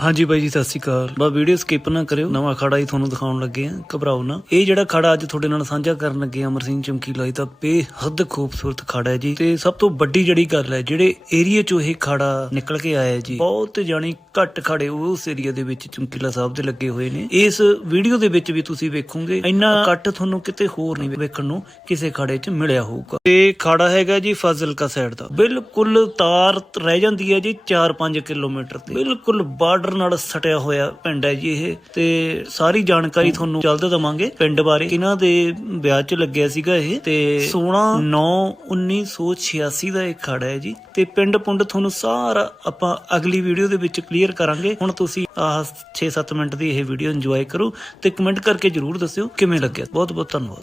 ਹਾਂਜੀ ਬਾਈ ਜੀ, ਸਤਿ ਸ਼੍ਰੀ ਅਕਾਲ। ਬਾ ਵੀਡੀਓ ਸਕਿਪ ਨਾ ਕਰਿਓ। ਨਵਾਂ ਖੜਾ ਹੀ ਤੁਹਾਨੂੰ ਦਿਖਾਉਣ ਲੱਗੇ ਆ ਘਬਰਾਓ ਨਾ। ਇਹ ਜਿਹੜਾ ਅਖਾੜਾ ਅੱਜ ਤੁਹਾਡੇ ਨਾਲ ਸਾਂਝਾ ਕਰਨ ਲੱਗੇ ਆ ਅਮਰ ਸਿੰਘ ਚਮਕੀਲਾ ਜੀ ਦਾ ਬੇਹੱਦ ਖੂਬਸੂਰਤ ਖੜਾ ਹੈ ਜੀ। ਤੇ ਸਭ ਤੋਂ ਵੱਡੀ ਜਿਹੜੀ ਗੱਲ ਹੈ, ਜਿਹੜੇ ਏਰੀਆ ਚੋਂ ਇਹ ਅਖਾੜਾ ਨਿਕਲ ਕੇ ਆਇਆ ਹੈ ਜੀ, ਬਹੁਤ ਜਾਣੀ ਘੱਟ ਖੜੇ ਉਸ ਏਰੀਆ ਦੇ ਵਿੱਚ ਚਮਕੀਲਾ ਸਾਹਿਬ ਦੇ ਲੱਗੇ ਹੋਏ ਨੇ। ਇਸ ਵੀਡੀਓ ਦੇ ਵਿੱਚ ਵੀ ਤੁਸੀਂ ਵੇਖੋਗੇ, ਇੰਨਾ ਇਕੱਠ ਤੁਹਾਨੂੰ ਕਿਤੇ ਹੋਰ ਨਹੀਂ ਵੇਖਣ ਨੂੰ ਕਿਸੇ ਖਾੜੇ 'ਚ ਮਿਲਿਆ ਹੋਊਗਾ। ਤੇ ਖਾੜਾ ਹੈਗਾ ਜੀ ਫਾਜ਼ਿਲਕਾ ਸਾਈਡ ਦਾ। ਬਿਲਕੁਲ ਤਾਰ ਰਹਿ ਜਾਂਦੀ ਹੈ ਜੀ 4-5 ਕਿਲੋਮੀਟਰ ਤੇ। ਬਿਲਕੁਲ ਬਾਰਡਰ ਨਾਲ ਸਟਿਆ ਹੋਇਆ ਪਿੰਡ ਹੈ ਜੀ ਇਹ। ਤੇ ਸਾਰੀ ਜਾਣਕਾਰੀ ਤੁਹਾਨੂੰ ਜਲਦ ਦਵਾਂਗੇ ਪਿੰਡ ਬਾਰੇ। ਇਹਨਾਂ ਦੇ ਵਿਆਹ 'ਚ ਲੱਗਿਆ ਸੀਗਾ ਇਹ। ਤੇ 16/9/1986 ਦਾ ਇਹ ਖਾੜਾ ਹੈ ਜੀ। ਤੇ ਪਿੰਡ ਪੁੰਡ ਤੁਹਾਨੂੰ ਸਾਰਾ ਆਪਾਂ ਅਗਲੀ ਵੀਡੀਓ ਦੇ ਵਿੱਚ ਕਲੀਅਰ ਕਰਾਂਗੇ। ਹੁਣ ਤੁਸੀਂ ਆਹ 6-7 ਮਿੰਟ ਦੀ ਇਹ ਵੀਡੀਓ ਇੰਜੋਏ ਕਰੋ। ਤੇ ਕਮੈਂਟ ਕਰਕੇ ਜਰੂਰ ਦੱਸਿਓ ਕਿਵੇਂ ਲੱਗਿਆ। ਬਹੁਤ ਬਹੁਤ ਧੰਨਵਾਦ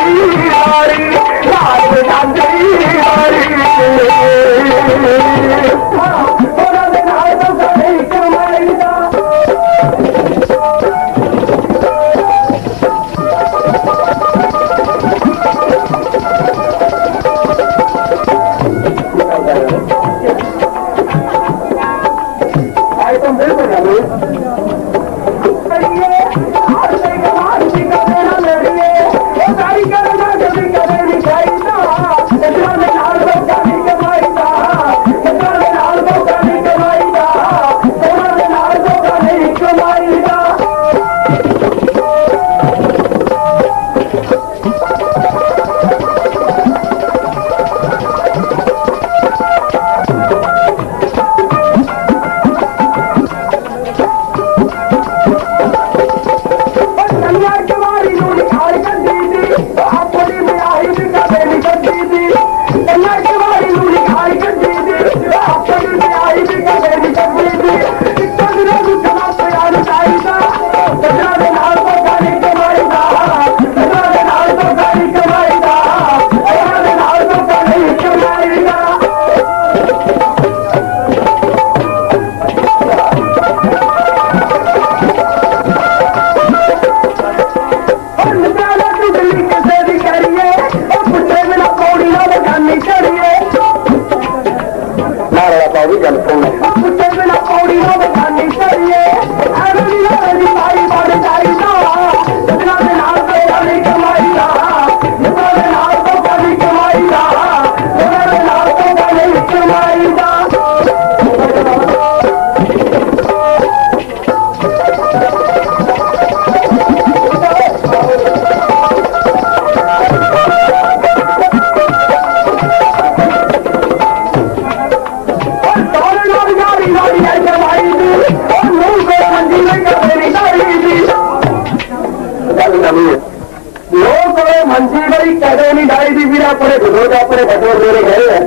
ਦੀ ਵੀਰ ਆਪਣੇ ਬਜ਼ੁਰਗ ਆਪਣੇ ਵੱਡੇ ਮੇਰੇ ਘਰੇ ਹੈ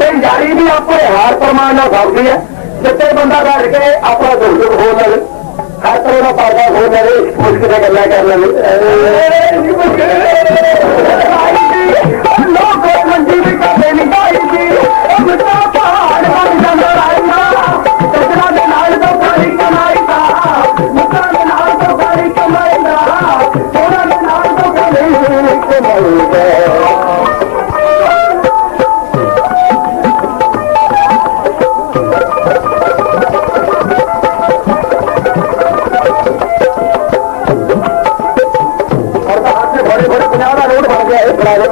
ਤੇ ਯਾਰੀ ਵੀ ਆਪਣੇ ਹਾਰ ਪ੍ਰਮਾਣ ਨਾਲ ਫਸਦੀ ਹੈ ਜਿੱਤੇ ਬੰਦਾ ਬੈਠ ਕੇ ਆਪਣਾ ਦੁੱਖ ਦੁੱਖ ਹੋ ਲਵੇ ਹਰ ਤਰ੍ਹਾਂ ਦਾ ਪਾਦਾ ਹੋ ਲਵੇ ਮੁਸ਼ਕਿਲ ਦੀਆਂ ਗੱਲਾਂ ਕਰ ਲਵੇ। ਲੋਕ ਉਹ para